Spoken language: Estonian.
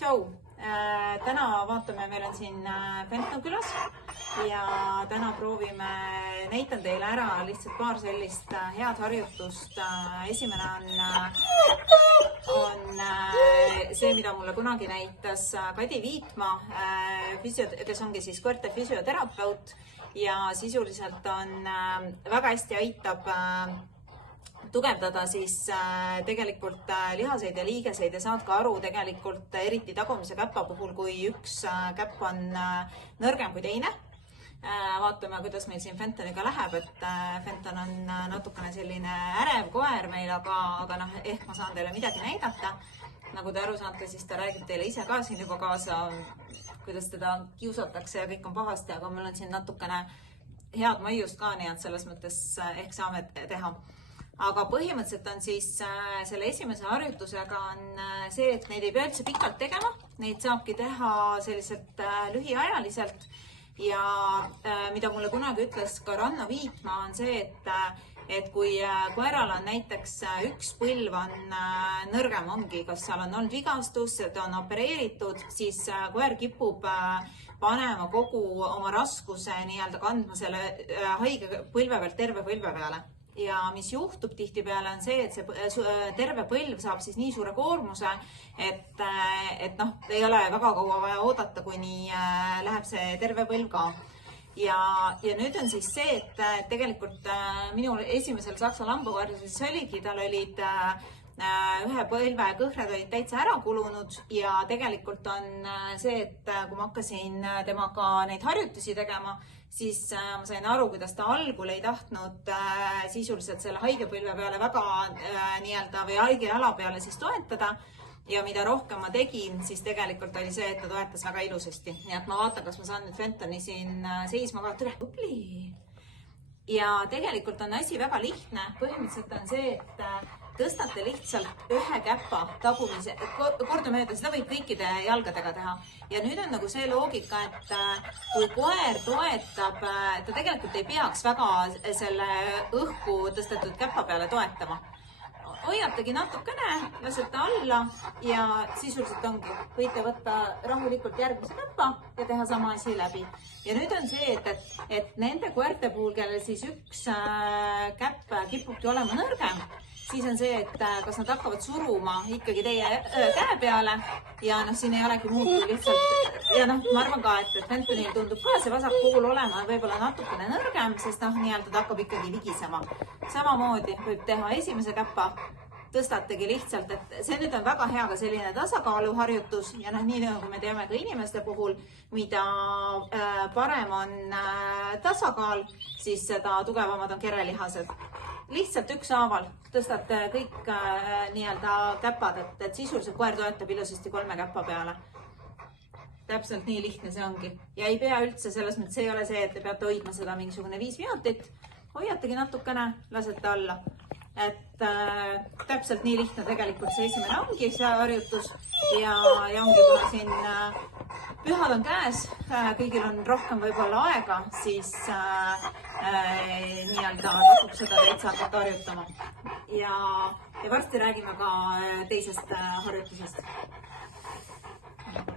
Tšau! Täna vaatame, meil on siin Fenton külas ja täna proovime, näitan teile ära lihtsalt paar sellist head harjutust. Esimene on see, mida mulle kunagi näitas Kadi Viitma, kes ongi siis koerte füsioterapeut ja sisuliselt on väga hästi aitab tugevdada siis tegelikult lihaseid ja liigeseid ja saad ka aru tegelikult eriti tagumise käpa puhul, kui üks käpp on nõrgem kui teine. Vaatame, kuidas meil siin Fentoniga läheb, et Fenton on natukene selline ärev koer meil, aga ehk ma saan teile midagi näidata. Nagu te aru saate, siis ta räägib teile ise ka siin juba kaasa, kuidas teda kiusatakse ja kõik on pahasti, aga mul on siin natukene head maiust ka, nii et selles mõttes ehk saame teha. Aga põhimõtteliselt on siis selle esimese harjutusega on see, et neid ei pea üldse pikalt tegema, neid saabki teha selliselt lühiajaliselt ja mida mulle kunagi ütles ka Ranno Viitma on see, et kui koeral on näiteks üks põlv on nõrgem, ongi, kas seal on olnud vigastus, ta on opereeritud, siis koer kipub panema kogu oma raskuse nii-öelda kandma selle haige põlve pealt terve põlve peale. Ja mis juhtub tihtipeale on see, et see terve põlv saab siis nii suure koormuse, et ei ole väga kaua vaja oodata, kuni läheb see terve põlv ka. Ja nüüd on siis see, et tegelikult minu esimesel saksa lambakoeril siis oligi, tal olid ühe põlve kõhred olid täitsa ära kulunud ja tegelikult on see, et kui ma hakkasin temaga neid harjutusi tegema, siis ma sain aru, kuidas ta algul ei tahtnud sisuliselt selle haige põlve peale väga nii-öelda või haige jala peale siis toetada ja mida rohkem ma tegin, siis tegelikult oli see, et ta toetas väga ilusasti. Nii et ma vaatan, kas ma saan nüüd Fentoni siin seisma ka. Tubli! Ja tegelikult on asi väga lihtne. Põhimõtteliselt on see, et tõstate lihtsalt ühe käpa tagumise, kordamööda, seda võib kõikide jalgadega teha. Ja nüüd on nagu see loogika, et kui koer toetab, ta tegelikult ei peaks väga selle õhku tõstetud käpa peale toetama. Hoiategi natukene, lasete alla ja sisuliselt ongi. Võite võtta rahulikult järgmise käpa ja teha sama asi läbi. Ja nüüd on see, et nende koerte puhul, kellel siis üks käpp kipubki olema nõrgem, siis on see, et kas nad hakkavad suruma ikkagi teie käe peale ja siin ei olegi muud kui lihtsalt. Ja ma arvan ka, et Fentonil tundub ka see vasak pool olema võib-olla natukene nõrgem, sest nii-öelda ta hakkab ikkagi vigisema. Samamoodi võib teha esimese käpa, tõstategi lihtsalt, et see nüüd on väga hea ka selline tasakaaluharjutus ja nii nagu me teame ka inimeste puhul, mida parem on tasakaal, siis seda tugevamad on kerelihased. Lihtsalt ükshaaval tõstate kõik nii-öelda käpad, et sisuliselt koer toetab ilusasti 3 käpa peale. Täpselt nii lihtne see ongi. Ja ei pea üldse, selles mõttes ei ole see, et te peate hoidma seda mingisugune 5 minutit. Hoiategi natukene, lasete alla. Et täpselt nii lihtne tegelikult see esimene ongi see harjutus ja ongi, kuna siin pühad on käes, kõigil on rohkem võib-olla aega, siis nii-öelda tasub seda täitsa hakata harjutama. Ja varsti räägime ka teisest harjutusest.